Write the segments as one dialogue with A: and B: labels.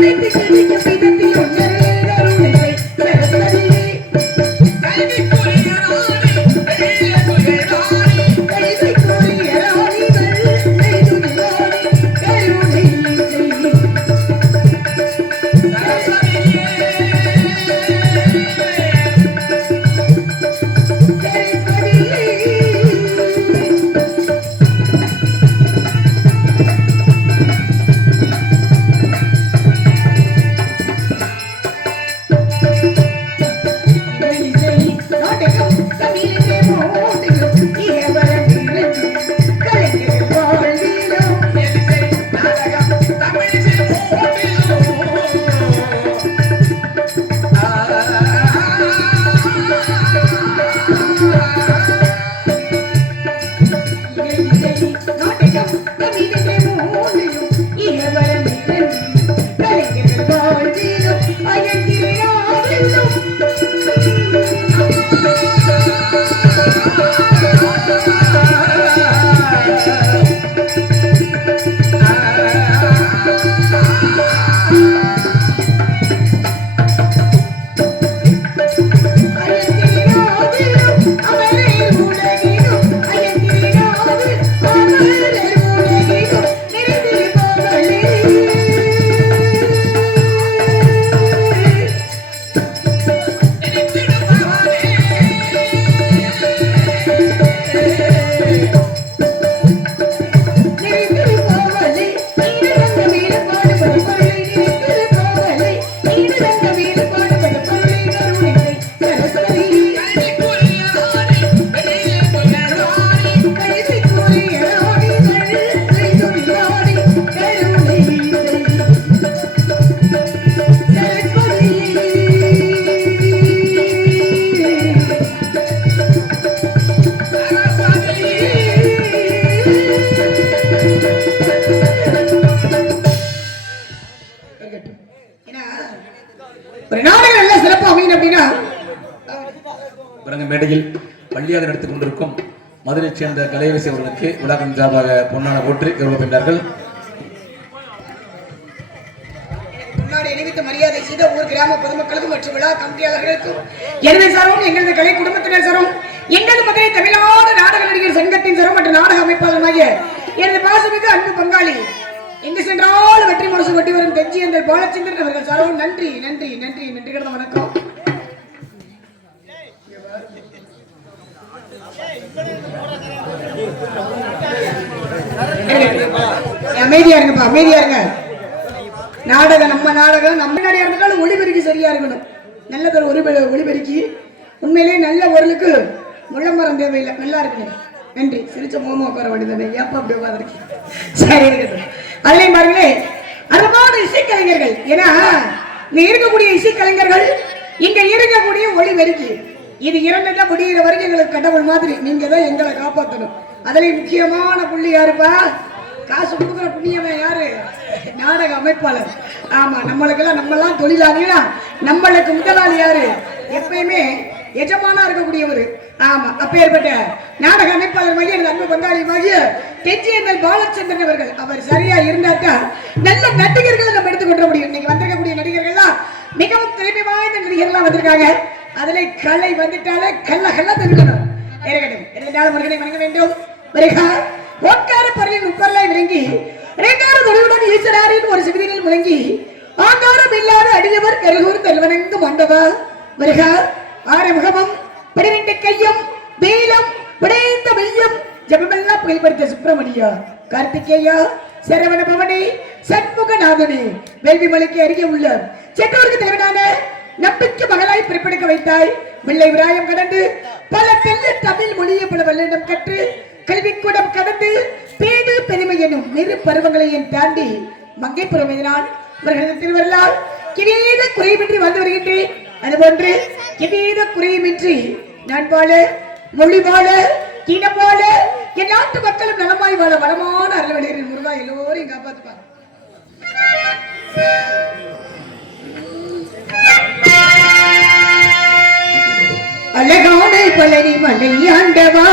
A: Thank you.
B: Thank you. மரியாதை நடத்திக் கொண்டிருக்கும் மதுரைச் சேர்ந்த கலைவசி அவர்களுக்கு விழாவின் சார்பாக பொன்னான போற்றி கௌரவப்பட்டார்கள்
A: மரியாதை செய்த ஊர் கிராம பொதுமக்களுக்கும் மற்றும் விழா கமிட்டியாளர்களுக்கும் எனது எங்களது கலை குடும்பத்தினர் எங்களது மதுரை தமிழ்நாடு நாடக நடிகர் சங்கத்தின் சார்பும் மற்றும் நாடக அமைப்பாளருமாகிய எனது பாசமிகு அன்பு பங்காளி எங்கு சென்றால் வெற்றி முரசு வெட்டி வரும் தெஞ்சி என்ற பாலச்சந்திரன் அவர்கள் நன்றி நன்றி நன்றி நன்றி வணக்கம் அமைதியா இருங்கப்பா அமைதியா இருங்க. நாடகம் நம்ம நாடகம் நம்ம நாடியா இருந்தாலும் ஒளிபெருக்கி சரியா இருக்கணும். நல்ல ஒரு ஒரு ஒளிபெருக்கி. உண்மையிலேயே நல்ல பொருளுக்கு முள்ளமரம் தேவையில்லை. நல்லா இருக்கணும். நன்றி. சிரிச்ச மோமோ உட்கார வேண்டியது ஏப்பா அப்படி உட்காந்துருக்கு சரி இருக்கட்டும் அதுலயும் பாருங்களே இசைக்கலைஞர்கள். ஏன்னா இங்க இருக்கக்கூடிய இசைக்கலைஞர்கள் இங்க இருக்கக்கூடிய ஒளிபெருக்கி. இது இரண்டு முடிகிற வரைக்கும் எங்களுக்கு கடவுள் மாதிரி. நீங்க தான் எங்களை காப்பாற்றணும் அதுலயும் முக்கியமான புள்ளி யாருப்பா? காசு கொடுக்குற புண்ணியவன் யாரு? நாடக அமைப்பாளர். ஆமா நம்மளுக்கெல்லாம் நம்மெல்லாம் தொழிலாளிகளா நம்மளுக்கு முதலாளி யாரு? எப்பயுமே எஜமானா இருக்கக்கூடியவர். ஆமா அப்பேற்பட்ட நாடக அமைப்பாளர் மைய எனது அன்பு பங்காளி மைய தெச்சியந்தல் பாலச்சந்திரன் அவர்கள். அவர் சரியா இருந்தாத்தான் நல்ல நடிகர்களை நம்ம எடுத்துக்கொள்ள முடியும். இன்னைக்கு வந்திருக்கக்கூடிய நடிகர்கள்லாம் மிகவும் திறமை வாய்ந்த நடிகர்கள்லாம் வந்திருக்காங்க. அதிலே களை வந்துட்டாலே கல்ல கல்ல இருக்கணும் இரண்டாவது முருகனை வணங்க வேண்டும். வருகா. ஓட்கார பொருளின் உப்பல்லை விளங்கி இரண்டாவது தொழிலுடன் ஈஸ்வராரின் ஒரு சிவிலில் முழங்கி ஆங்காரம் இல்லாத அடியவர் கருகூர் தெல்வனங்கு வந்தவா வருகா. ஆறு முகமும் கையும் வேலம் விடைந்த மெய்யம் ஜபமெல்லாம் புகைப்படுத்த சுப்பிரமணியா. கார்த்திகேயா சரவண பவனி சண்முகநாதனே. வேள்வி மலைக்கு அருகே உள்ள செட்டூருக்கு தலைவனான நம்பிக்கை மகளாய் பிறப்பெடுக்க வைத்தாய். வெள்ளை விராயம் கடந்து பல தெல்ல தமிழ் மொழியை பல வல்லிடம் கற்று கல்விக்கூடம் கடந்து பேது பெருமை எனும் நிறு பருவங்களையும் தாண்டி மங்கை புறமையினான் இவர்களிடத்தில் திருவருளால் கிரீத குறைவின்றி வந்து வருகின்றேன். அதுபோன்று கிரீத குறையுமின்றி நான் வாழ மொழி வாழ இனம் வாழ என் நாட்டு மக்களும் நலமாய் வாழ வளமான அருள்வழிகளின் முருகா எல்லோரும் காப்பாத்துப்பாங்க அழகான பழனி மலை ஆண்டவா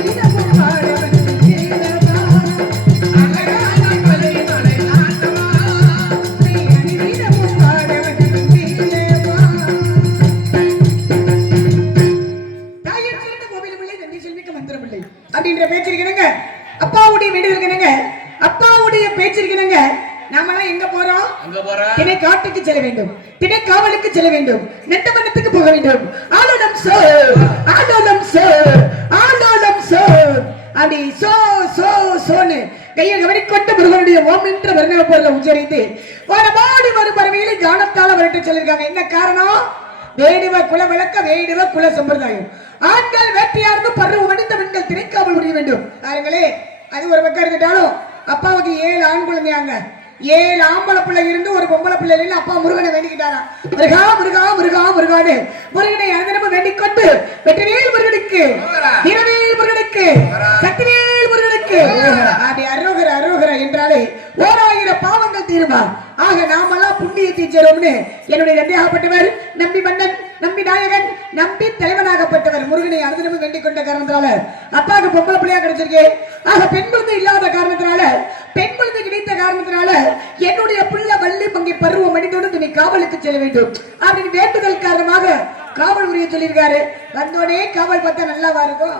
A: Thank you. அப்படி சோ சோ சோன்னு கையை கவனிக்கொண்டு முருகனுடைய ஓம் என்ற வர்ணவ பொருளை உச்சரித்து வரபாடி வரும் பறவையில கானத்தால வரட்டு சொல்லியிருக்காங்க. என்ன காரணம்? வேடுவ குல விளக்க வேடுவ குல சம்பிரதாயம். ஆண்கள் வேட்டையார்ந்து பருவ மனித பெண்கள் திணைக்காமல் முடிய வேண்டும். பாருங்களே அது ஒரு பக்கம் இருந்துட்டாலும் அப்பாவுக்கு ஏழு ஆண் குழந்தையாங்க. ஏழு ஆம்பளை பிள்ளை இருந்து ஒரு பொம்பளை பிள்ளை அப்பா முருகனை வேண்டிக்கிட்டாராம். முருகா முருகா முருகா முருகானு முருகனை அனுதினமும் வேண்டிக் கொண்டு வெற்றிவேல் முருகனுக்கு தீருமா ஆக நாமெல்லாம் புண்ணியத்தை சேரும்னு என்னுடைய தந்தையாகப்பட்டவர் நம்பி மன்னன் நம்பி நாயகன் நம்பி தலைவனாகப்பட்டவர் முருகனை அனுதினமும் வேண்டிக் கொண்ட காரணத்தினால. அப்பாவுக்கு பொம்பளை பிள்ளையா கிடைச்சிருக்கு. ஆக பெண் குழந்தை இல்லாத காரணத்தினால பெண் குழந்தை கிடைத்த காரணத்தினால என்னுடைய பிள்ளை வள்ளி பங்கை பருவம் மனிதோடு நீ காவலுக்கு செல்ல வேண்டும். அப்படின்னு வேண்டுதல் காரணமாக காவல் உரிய சொல்லியிருக்காரு. வந்தோடனே காவல் பார்த்தா நல்லாவா இருக்கும்?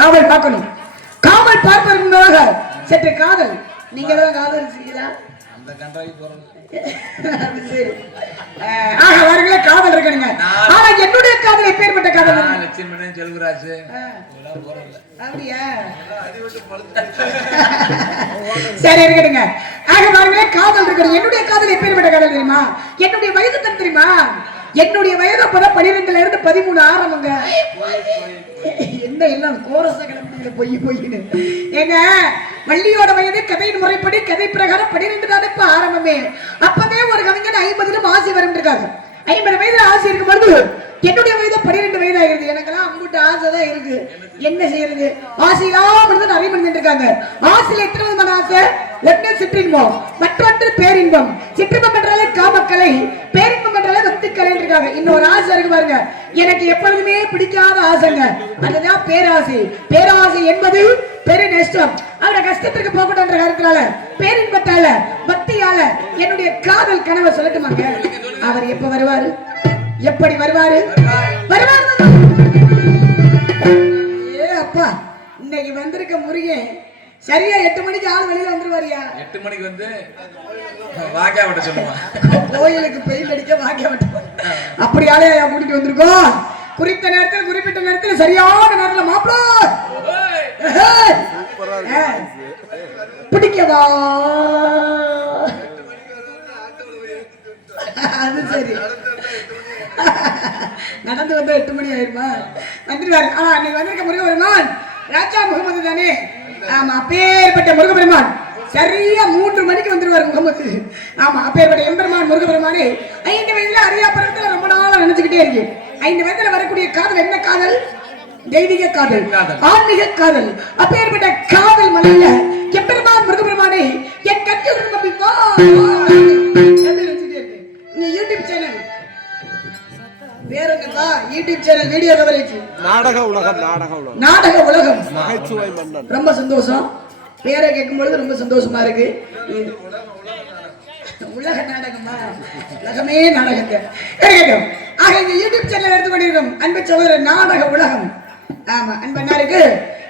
A: காவல் பார்க்கணும். காவல் பார்ப்பதற்காக சற்று காதல். நீங்க தான் காதல் செய்யலாம்
B: அந்த
A: ஆக அவர்களே காதல் இருக்கணுங்க. ஆனா என்னுடைய காதல் எப்பேற்பட்ட காதல்
B: லட்சுமணன் செல்வராஜ்.
A: அப்படியா? சரி இருக்கட்டுங்க. ஆக பாருங்களே காதல் இருக்கணும். என்னுடைய காதல் எப்பேற்பட்ட காதல் தெரியுமா? என்னுடைய வயது தான் தெரியுமா? என்னுடைய வயது அப்பதான் பனிரெண்டுல இருந்து பதிமூணு ஆரம்பங்க. என்ன எல்லாம் கோரச கிளம்புல பொய் பொய்னு ஏங்க வள்ளியோட வயது கதையின் முறைப்படி கதை பிரகாரம் பனிரெண்டு தான் இப்ப ஆரம்பமே. அப்பவே ஒரு கவிஞன் ஐம்பதுல ஆசை வரும் இருக்காங்க ஐம்பது வயதுல ஆசை இருக்கும்போது என்னுடைய வயது பன்னிரெண்டு வயது ஆயிருது எனக்கெல்லாம் எல்லாம் ஆசை தான் இருக்கு. என்ன செய்யறது? ஆசையெல்லாம் இருந்து நிறைய மனிதன் இருக்காங்க ஆசையில எத்தனை விதமான ஆசை? ஒன்று சிற்றின்பம் மற்றொன்று பேரின்பம். சிற்றின்பம் என்றாலே காமக்கலை பேரின்பம் என்றாலே வந்து இருக்காங்க இன்னொரு ஆசை இருக்கு பாருங்க. எனக்கு எப்பொழுதுமே பிடிக்காத ஆசைங்க. அதுதான் பேராசை. பேராசை என்பது பெரு நஷ்டம் அவட கஷ்டத்திற்கு போகணுன்ற காரணத்தினால பேரின்பத்தால பக்தியால என்னுடைய காதல் கனவை சொல்லட்டுமாங்க? அவர் எப்ப வருவாரு? எப்படி வருவாரு? வருவாரு ஏ அப்பா இன்னைக்கு வந்திருக்க முருகன் சரியா எட்டு மணிக்கு ஆள் வெளியில வந்துருவாரியா?
B: எட்டு மணிக்கு வந்து வாக்கியா விட்ட சொல்லுவான்
A: கோயிலுக்கு பெயில் அடிக்க வாக்கிய அப்படி ஆளையா கூட்டிட்டு வந்திருக்கோம். குறித்த நேரத்தில் குறிப்பிட்ட நேரத்தில் சரியான நேரத்தில் மாப்பிள்ள பிடிக்கவா? அது சரி. நடந்து வந்தா எட்டு மணி ஆயிருமா? வந்துருவாரு ஆனா அன்னைக்கு வந்திருக்க முருகபெருமான் ராஜா முகமது தானே? ஆமா அப்பேற்பட்ட முருகபெருமான் சரியா மூன்று மணிக்கு வந்துருவாரு முகமது. ஆமா அப்பேற்பட்ட எம்பெருமான் முருகபெருமானே அரியா பருவத்துல ரொம்ப நாளா நினைச்சுக்கிட்டே இருக்கு ஐந்து வயதுல வரக்கூடிய காதல் என்ன காதல் தெய்வீக காதல். ஆன்மீக காதல் அப்பேற்பட்ட காதல் மலையில எம்பெருமான் முருகபெருமானே என் வா, இருக்கு. இங்க யூடியூப் சேனல் வேற என்னப்பா யூடியூப் சேனல் வீடியோ கவரேஜ்
C: நாடக உலகம் நாடக உலகம்
A: நாடக உலகம்
C: நகைச்சுவை மன்னன்
A: ரொம்ப சந்தோஷம் பேரை கேட்கும் பொழுது ரொம்ப சந்தோஷமா இருக்கு உலக நாடகமா? உலகமே நாடகங்க. இருக்கட்டும் ஆக இந்த யூடியூப் சேனல் எடுத்து கொண்டிருக்கும் அன்பு சகோதரர் நாடக உலகம். ஆமா அன்பண்ணாருக்கு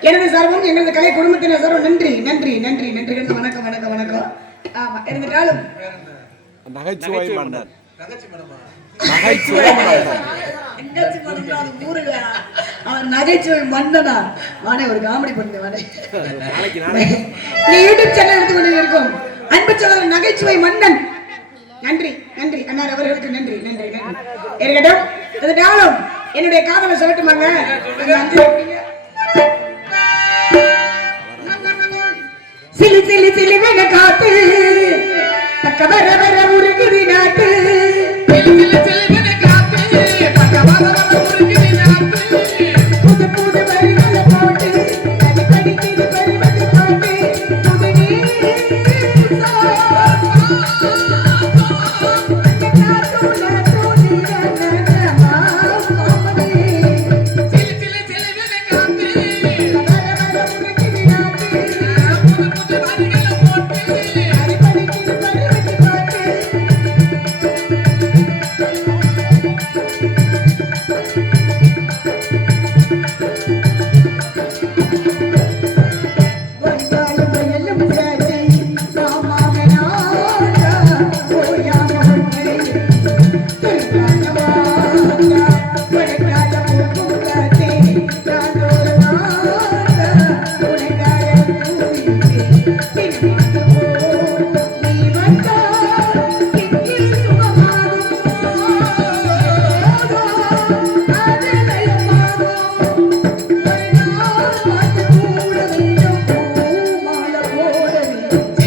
A: எனது சார்பும் எங்களது கலை குடும்பத்தினர் சார்பும் நன்றி நன்றி நன்றி நன்றி. வணக்கம் வணக்கம் வணக்கம். ஆமா இருந்துட்டாலும்
C: நகைச்சுவை
B: மேடமா
C: நகைச்சுவை.
A: அவன் மன்னனா? வானே ஒரு காமெடி பண்ணுங்க வானே
C: நாளைக்கு நாளைக்கு.
A: நீ யூடியூப் சேனல் எடுத்து கொண்டு இருக்கும் அன்பு நகைச்சுவை மன்னன். நன்றி நன்றி. அண்ணார் அவர்களுக்கு நன்றி நன்றி நன்றி. இருக்கட்டும். இருந்தாலும் என்னுடைய காதலை சொல்லட்டுமாங்க? வைப்பீங்க. சிலு சிலு சிலுவென காத்து. பக்க வர வர உருகுதி நாட்டு புது புது வரிகளை போட்டு அது படிக்குது பருவத்து பாட்டு புது நீர் Thank you.